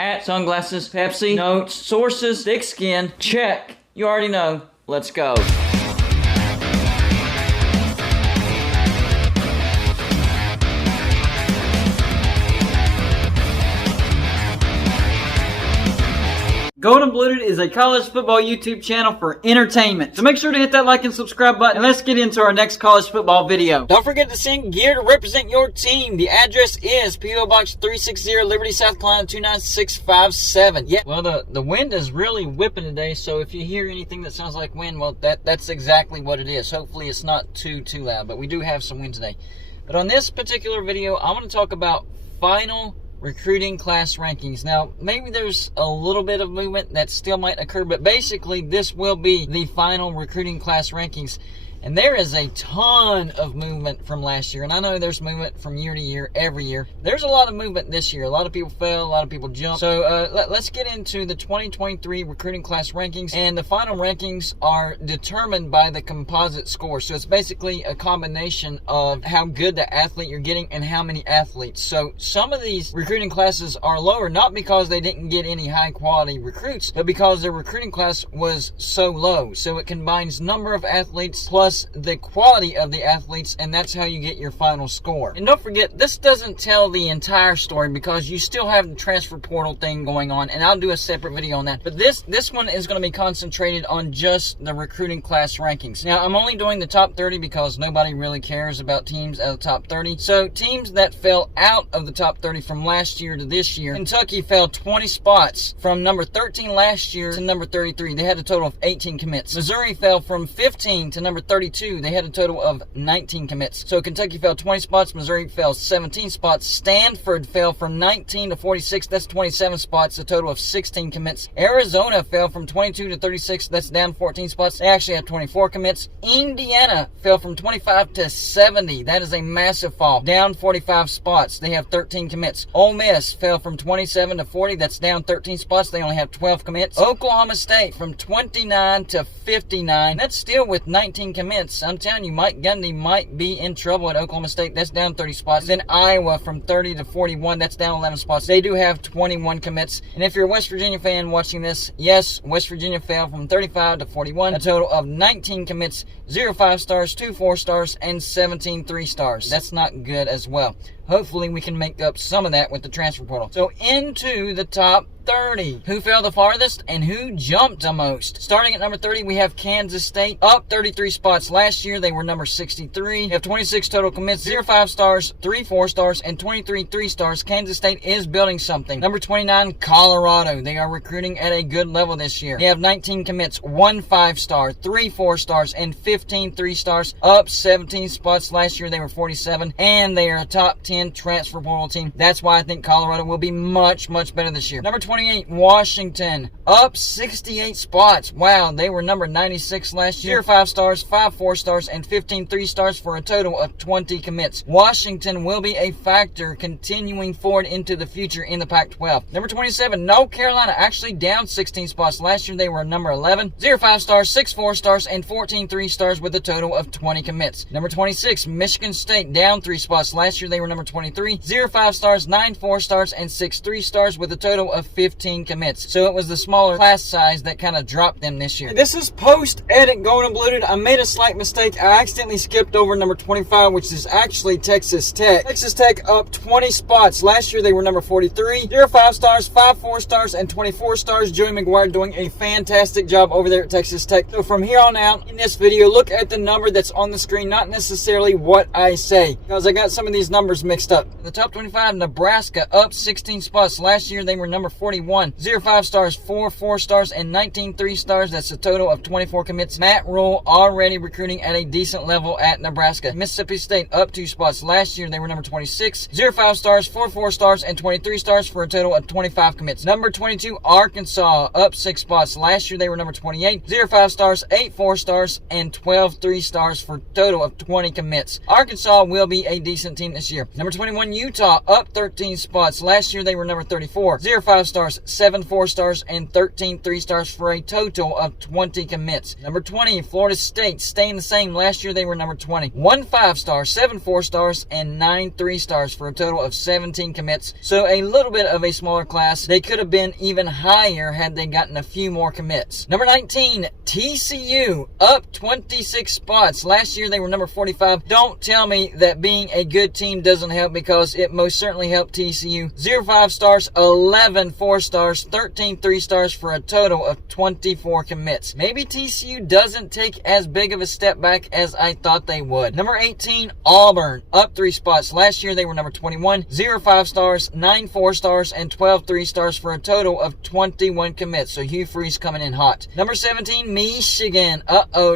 Hat, sunglasses, Pepsi, notes, sources, thick skin. Check. You already know. Let's go. Golden Blooded is a college football YouTube channel for entertainment. So make sure to hit that like and subscribe button, and let's get into our next college football video. Don't forget to send gear to represent your team. The address is P.O. Box 360, Liberty, South Carolina 29657. Yeah, well, the wind is really whipping today, so if you hear anything that sounds like wind, well, that's exactly what it is. Hopefully it's not too loud, but we do have some wind today. But on this particular video, I want to talk about final recruiting class rankings. Now, maybe there's a little bit of movement that still might occur, but basically this will be the final recruiting class rankings. And there is a ton of movement from last year. And I know there's movement from year to year, every year. There's a lot of movement this year. A lot of people fell, a lot of people jumped. So let's get into the 2023 recruiting class rankings. And the final rankings are determined by the composite score. So it's basically a combination of how good the athlete you're getting and how many athletes. So some of these recruiting classes are lower, not because they didn't get any high quality recruits, but because their recruiting class was so low. So it combines number of athletes plus the quality of the athletes, and that's how you get your final score. And don't forget, this doesn't tell the entire story because you still have the transfer portal thing going on, and I'll do a separate video on that. But this one is going to be concentrated on just the recruiting class rankings. Now, I'm only doing the top 30 because nobody really cares about teams out of the top 30. So teams that fell out of the top 30 from last year to this year, Kentucky fell 20 spots from number 13 last year to number 33. They had a total of 18 commits. Missouri fell from 15 to number 32. They had a total of 19 commits. So Kentucky fell 20 spots. Missouri fell 17 spots. Stanford fell from 19 to 46. That's 27 spots. A total of 16 commits. Arizona fell from 22 to 36. That's down 14 spots. They actually had 24 commits. Indiana fell from 25 to 70. That is a massive fall. Down 45 spots. They have 13 commits. Ole Miss fell from 27 to 40. That's down 13 spots. They only have 12 commits. Oklahoma State from 29 to 59. That's still with 19 commits. I'm telling you, Mike Gundy might be in trouble at Oklahoma State. That's down 30 spots. Then Iowa from 30 to 41. That's down 11 spots. They do have 21 commits. And if you're a West Virginia fan watching this, yes, West Virginia fell from 35 to 41. A total of 19 commits, 0 5-stars, 2 4-stars, and 17 3-stars. That's not good as well. Hopefully we can make up some of that with the transfer portal. So into the top 30. Who fell the farthest and who jumped the most? Starting at number 30, we have Kansas State, up 33 spots. Last year, they were number 63. They have 26 total commits, 0 5-stars, 3 4-stars, and 23 3-stars. Kansas State is building something. Number 29, Colorado. They are recruiting at a good level this year. They have 19 commits, 1 5-star, 3 4-stars, and 15 3-stars, up 17 spots. Last year, they were 47, and they are a top 10 transfer portal team. That's why I think Colorado will be much better this year. Number 28, Washington, up 68 spots. Wow, they were number 96 last year. 0 5-stars, 5 4-stars, and 15 3-stars for a total of 20 commits. Washington will be a factor continuing forward into the future in the Pac-12. Number 27, North Carolina, actually down 16 spots. Last year they were number 11. 0 5-stars, 6 4-stars, and 14 3-stars with a total of 20 commits. Number 26, Michigan State, down 3 spots. Last year they were number 23. 0 5-stars, 9 4-stars, and 6 3-stars with a total of 15 commits. So it was the smaller class size that kind of dropped them this year. This is post-edit Golden Blooded. I made a slight mistake. I accidentally skipped over number 25, which is actually Texas Tech. Texas Tech up 20 spots. Last year they were number 43. 0 5-stars, 5 4-stars, and 24 stars. Joey McGuire doing a fantastic job over there at Texas Tech. So from here on out in this video, look at the number that's on the screen, not necessarily what I say, because I got some of these numbers mixed up. In the top 25, Nebraska up 16 spots. Last year they were number 41. 0 5-stars, 4 4-stars, and 19 3-stars. That's a total of 24 commits. Matt Rule already recruiting at a decent level at Nebraska. Mississippi State up 2 spots. Last year they were number 26. 0 5-stars, 4 4-stars, and 23 stars for a total of 25 commits. Number 22, Arkansas up 6 spots. Last year they were number 28. 0 5-stars, 8 4-stars, and 12 3-stars for a total of 20 commits. Arkansas will be a decent team this year. Number 21, Utah up 13 spots. Last year they were number 34. 0 5-stars, stars, 7 4-stars, and 13 3-stars for a total of 20 commits. Number 20, Florida State, staying the same. Last year they were number 20. 1 5-star, 7 4-stars, and 9 3-stars for a total of 17 commits. So a little bit of a smaller class. They could have been even higher had they gotten a few more commits. Number 19, TCU, up 26 spots. Last year they were number 45. Don't tell me that being a good team doesn't help, because it most certainly helped TCU. 0 5-stars, 11 4-stars, 13 3-stars for a total of 24 commits. Maybe TCU doesn't take as big of a step back as I thought they would. Number 18, Auburn, up 3 spots. Last year they were number 21. 0 5-stars, 9 4-stars, and 12 3-stars for a total of 21 commits. So Hugh Freeze coming in hot. Number 17, Michigan,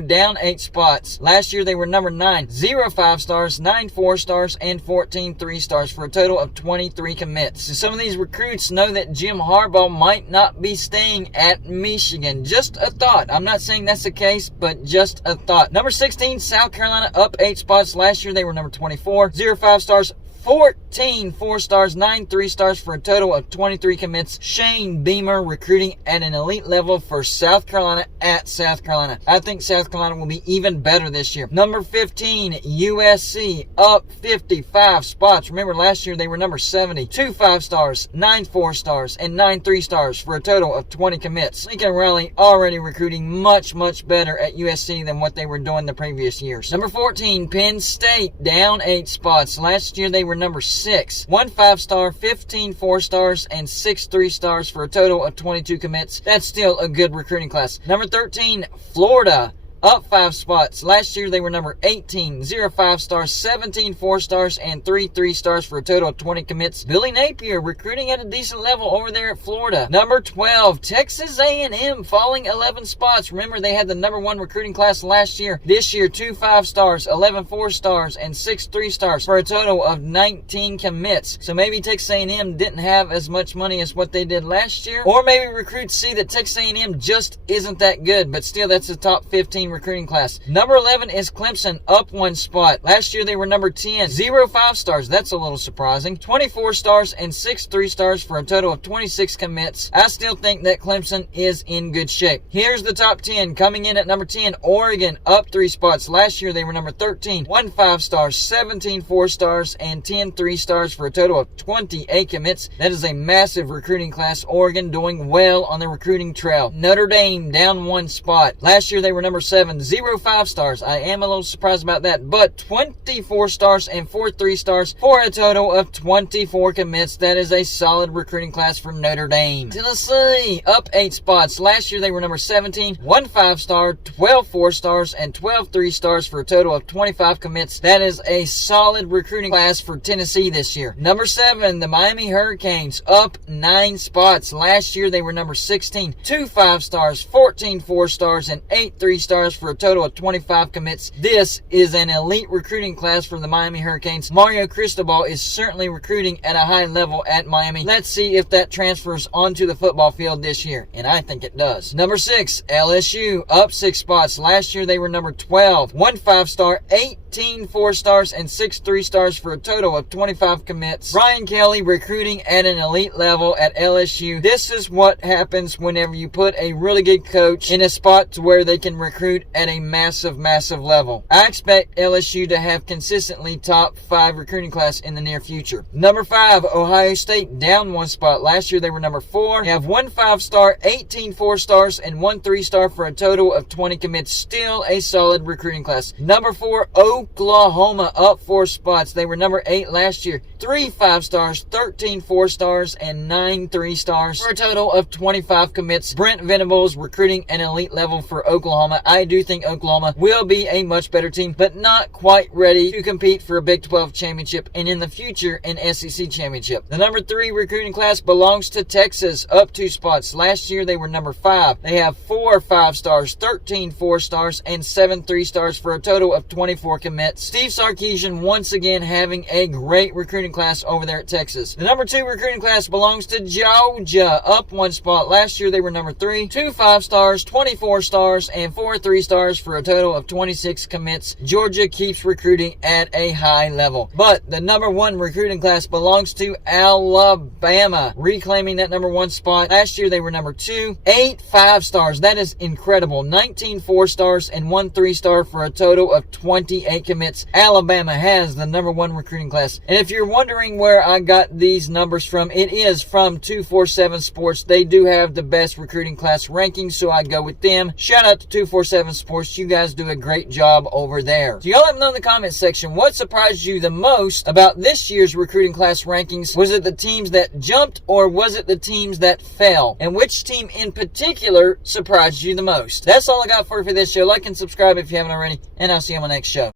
down 8 spots. Last year they were number 9. 0 5-stars, 9 4-stars, and 14 3-stars for a total of 23 commits. So some of these recruits know that Jim Harbaugh might not be staying at Michigan. Just a thought. I'm not saying that's the case, but just a thought. Number 16, South Carolina, up 8 spots. Last year they were number 24. 0 5-stars, 14 4-stars, 9 3-stars for a total of 23 commits. Shane Beamer recruiting at an elite level for South Carolina at South Carolina. I think South Carolina will be even better this year. Number 15, USC, up 55 spots. Remember last year they were number 70. 2 5-stars, 9 4-stars, and 9 3-stars for a total of 20 commits. Lincoln Riley already recruiting much, much better at USC than what they were doing the previous years. Number 14, Penn State, down 8 spots. Last year they were number 6. 1 5-star, 15 4-stars, and 6 3-stars for a total of 22 commits. That's still a good recruiting class. Number 13, Florida, up 5 spots. Last year they were number 18. 0 5-stars, 17 4-stars, and 3 3-stars for a total of 20 commits. Billy Napier recruiting at a decent level over there at Florida. Number 12, Texas A&M, falling 11 spots. Remember they had the number 1 recruiting class last year. This year 2 5-stars, 11 4-stars, and 6 3-stars for a total of 19 commits. So maybe Texas A&M didn't have as much money as what they did last year, or maybe recruits see that Texas A&M just isn't that good, but still that's the top 15 recruiting class. Number 11 is Clemson, up 1 spot. Last year they were number 10. 0 5-stars, that's a little surprising. 24 stars and 6 3-stars for a total of 26 commits. I still think that Clemson is in good shape. Here's the top 10. Coming in at number 10, Oregon, up 3 spots. Last year they were number 13. 1 5-stars, 17 4-stars, and 10 3-stars for a total of 28 commits. That is a massive recruiting class. Oregon doing well on the recruiting trail. Notre Dame, down 1 spot. Last year they were number 7. 0 5-stars. I am a little surprised about that, but 24 stars and 4 3-stars for a total of 24 commits. That is a solid recruiting class for Notre Dame. Tennessee, up 8 spots. Last year they were number 17. 1 5-star, 12 4-stars, and 12 3-stars for a total of 25 commits. That is a solid recruiting class for Tennessee this year. Number 7, the Miami Hurricanes, up 9 spots. Last year they were number 16. 2 5-stars, 14 4-stars, and 8 3-stars for a total of 25 commits. This is an elite recruiting class for the Miami Hurricanes. Mario Cristobal is certainly recruiting at a high level at Miami. Let's see if that transfers onto the football field this year, and I think it does. Number 6, LSU, up 6 spots. Last year they were number 12. 1 5-star, 18 4-stars, and 6 3-stars for a total of 25 commits. Brian Kelly recruiting at an elite level at LSU. This is what happens whenever you put a really good coach in a spot to where they can recruit at a massive, massive level. I expect LSU to have consistently top 5 recruiting class in the near future. Number 5, Ohio State, down 1 spot. Last year they were number 4. They have 1 5-star, 18 4-stars, and 1 3-star for a total of 20 commits. Still a solid recruiting class. Number 4, Oklahoma, up 4 spots. They were number 8 last year. 3 5-stars, 13 4-stars, and 9 3-stars for a total of 25 commits. Brent Venables recruiting an elite level for Oklahoma. I do think Oklahoma will be a much better team, but not quite ready to compete for a Big 12 championship and in the future an SEC championship. The number 3 recruiting class belongs to Texas, up 2 spots. Last year they were number 5. They have 4 5-stars, 13 4-stars, and 7 3-stars for a total of 24 commits. Steve Sarkisian once again having a great recruiting class over there at Texas. The number 2 recruiting class belongs to Georgia, up 1 spot. Last year they were number 3. 2 5-stars, 24 stars, and 4 3-stars for a total of 26 commits. Georgia keeps recruiting at a high level. But the number 1 recruiting class belongs to Alabama, reclaiming that number 1 spot. Last year they were number 2. 8 5-stars. That is incredible. 19 4-stars and 1 3-star for a total of 28 commits. Alabama has the number 1 recruiting class. And if you're wondering where I got these numbers from, it is from 247 Sports. They do have the best recruiting class rankings, so I go with them. Shout out to 247 Sports. You guys do a great job over there. So y'all let me know in the comment section, what surprised you the most about this year's recruiting class rankings? Was it the teams that jumped, or was it the teams that fell? And which team in particular surprised you the most? That's all I got for you for this show. Like and subscribe if you haven't already, and I'll see you on my next show.